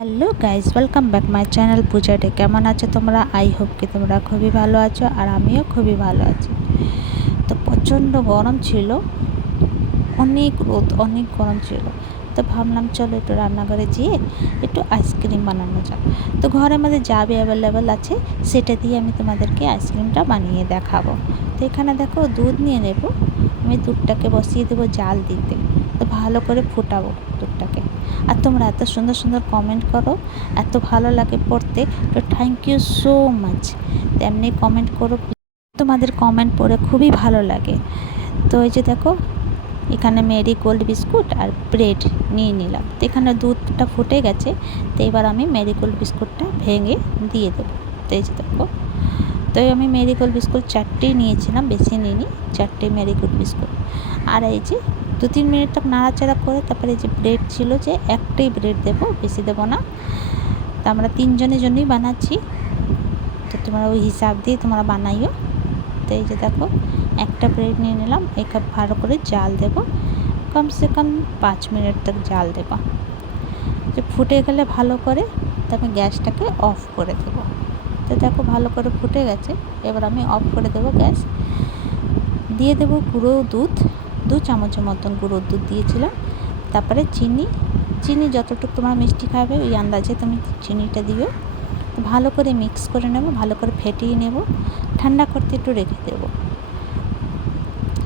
Hello guys, welcome back my channel Puja day. কেমন আছো তোমরা? আই হোপ কি তোমরা খুবই ভালো আছো, আর আমিও খুবই ভালো আছি। তো প্রচণ্ড গরম ছিল, অনেক রোদ, অনেক গরম ছিল। তো ভাবলাম চলো একটু রান্নাঘরে যেয়ে একটু আইসক্রিম বানানো যাক। তো ঘরের মধ্যে যা অ্যাভেলেবেল আছে সেটা দিয়ে আমি তোমাদেরকে আইসক্রিমটা বানিয়ে দেখাবো। তো এখানে দেখো দুধ নিয়ে নেব। আমি দুধটাকে বসিয়ে দেবো জাল দিতে। তো ভালো করে ফুটাবো দুধটাকে। আর তোমরা এত সুন্দর সুন্দর কমেন্ট করো, এত ভালো লাগে পড়তে। তো থ্যাংক ইউ সো মাচ। তেমনি কমেন্ট করো, তোমাদের কমেন্ট পড়ে খুবই ভালো লাগে। তো এই যে দেখো, এখানে মেরি গোল্ড বিস্কুট আর ব্রেড নিয়ে নিলাম। তো এখানে দুধটা ফুটে গেছে। তো এবার আমি মেরি গোল্ড বিস্কুটটা ভেঙে দিয়ে দেবো। তো এই যে দেখো, তো আমি মেরি গোল্ড বিস্কুট 4টেই নিয়েছিলাম, বেশি নিইনি, 4টে মেরি গোল্ড বিস্কুট। আর এই যে 2-3 মিনিট নাড়াচাড়া করে তারপরে এই যে ব্রেড ছিল, যে একটাই ব্রেড দেবো, বেশি দেবো না। তো আমরা 3 জনের জন্যই বানাচ্ছি, তো তোমরা ওই হিসাব দিয়ে তোমরা বানাইও। তো এই যে দেখো, একটা ব্রেড নিয়ে নিলাম। একে ভালো করে জাল দেবো, কমসে কম 5 মিনিট তক জাল দেবো। যে ফুটে গেলে ভালো করে, তো আমি গ্যাসটাকে অফ করে দেবো। তো দেখো ভালো করে ফুটে গেছে। এবার আমি অফ করে দেবো গ্যাস। দিয়ে দেবো গুঁড়ো দুধ, 2 চামচের মতন গুঁড়ো দুধ দিয়েছিলাম। তারপরে চিনি যতটুকু তোমরা মিষ্টি খাবে ওই আন্দাজে তুমি চিনিটা দিও। ভালো করে মিক্স করে নেব, ভালো করে ফেটিয়ে নেব, ঠান্ডা করতে একটু রেখে দেবো।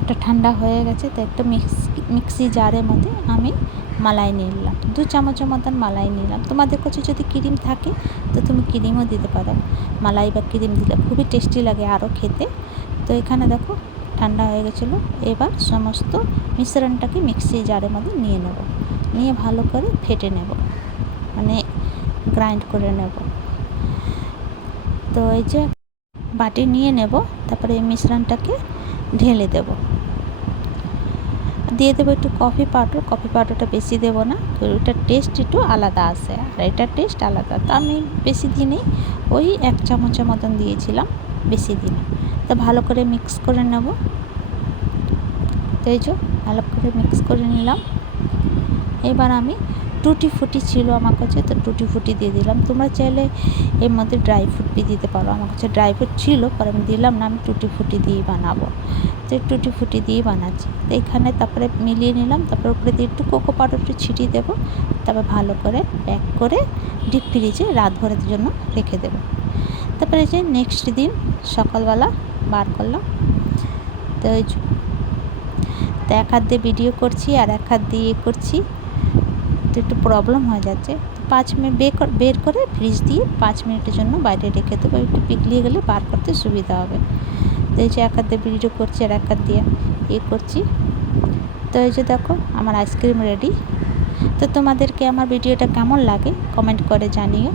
এটা ঠান্ডা হয়ে গেছে। তো একটা মিক্সি জারের মধ্যে আমি মালাই নিয়ে নিলাম, 2 চামচের মতন মালাই নিলাম। তোমাদের কাছে যদি ক্রিম থাকে তো তুমি ক্রিমও দিতে পারো। মালাই বা ক্রিম দিলে খুবই টেস্টি লাগে আরও খেতে। তো এখানে দেখো ঠান্ডা হয়ে গেছিলো। এবার সমস্ত মিশ্রণটাকে মিক্সি জারের মধ্যে নিয়ে নেব, নিয়ে ভালো করে ফেটে নেব, মানে গ্রাইন্ড করে নেব। তো এই যে বাটি নিয়ে নেব, তারপরে এই মিশ্রণটাকে ঢেলে দেব। দিয়ে দেবো একটু কফি পাউডারটা বেশি দেবো না, ওইটার টেস্ট একটু আলাদা আসে, আর এটার টেস্ট আলাদা। তো আমি বেশি দিনে ওই 1 চামচের মতন দিয়েছিলাম, বেশি দিনে। তো ভালো করে মিক্স করে নেব। তো এই যে ভালো করে মিক্স করে নিলাম। এবার আমি টুটি ফুটি ছিল আমার কাছে, তো টুটি ফুটি দিয়ে দিলাম। তোমরা চাইলে এর মধ্যে ড্রাই ফ্রুট দিয়ে দিতে পারো। আমার কাছে ড্রাই ফ্রুট ছিল, পরে আমি দিলাম না, আমি টুটি ফুটি দিয়েই বানাবো। তো টুটি ফুটি দিয়েই বানাচ্ছি। তো এখানে তারপরে মিলিয়ে নিলাম, তারপরে উপরে দিয়ে একটু কোকো পাউডারটা ছিটিয়ে দেবো। তারপর ভালো করে প্যাক করে ডিপ ফ্রিজে রাত ভরের জন্য রেখে দেবো। তারপরে যে নেক্সট দিন সকালবেলা বার করলাম। তো ওই তো এক হাত দিয়ে ভিডিও করছি আর এক হাত দিয়ে করছি, তো একটু প্রবলেম হয়ে যাচ্ছে। তো 5 মিনিট বের করে ফ্রিজ দিয়ে 5 মিনিটের জন্য বাইরে রেখে দেবো, একটু পিঘলিয়ে গেলে বার করতে সুবিধা হবে। তো এই যে এক হাত দিয়ে ভিডিও করছি আর এক হাত দিয়ে করছি। তো এই যে দেখো আমার আইসক্রিম রেডি। তো তোমাদেরকে আমার ভিডিওটা কেমন লাগে কমেন্ট করে জানিও।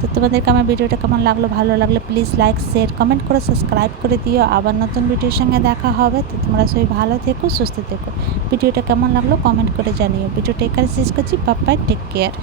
তো তোমাদেরকে আমার ভিডিওটা কেমন লাগলো, ভালো লাগলে প্লিজ লাইক শেয়ার কমেন্ট করে সাবস্ক্রাইব করে দিও। আবার নতুন ভিডিওর সঙ্গে দেখা হবে। তো তোমরা সবাই ভালো থেকো, সুস্থ থেকো। ভিডিওটা কেমন লাগলো কমেন্ট করে জানিও। ভিডিওটা এখানে শেষ করছি। Bye bye, take care.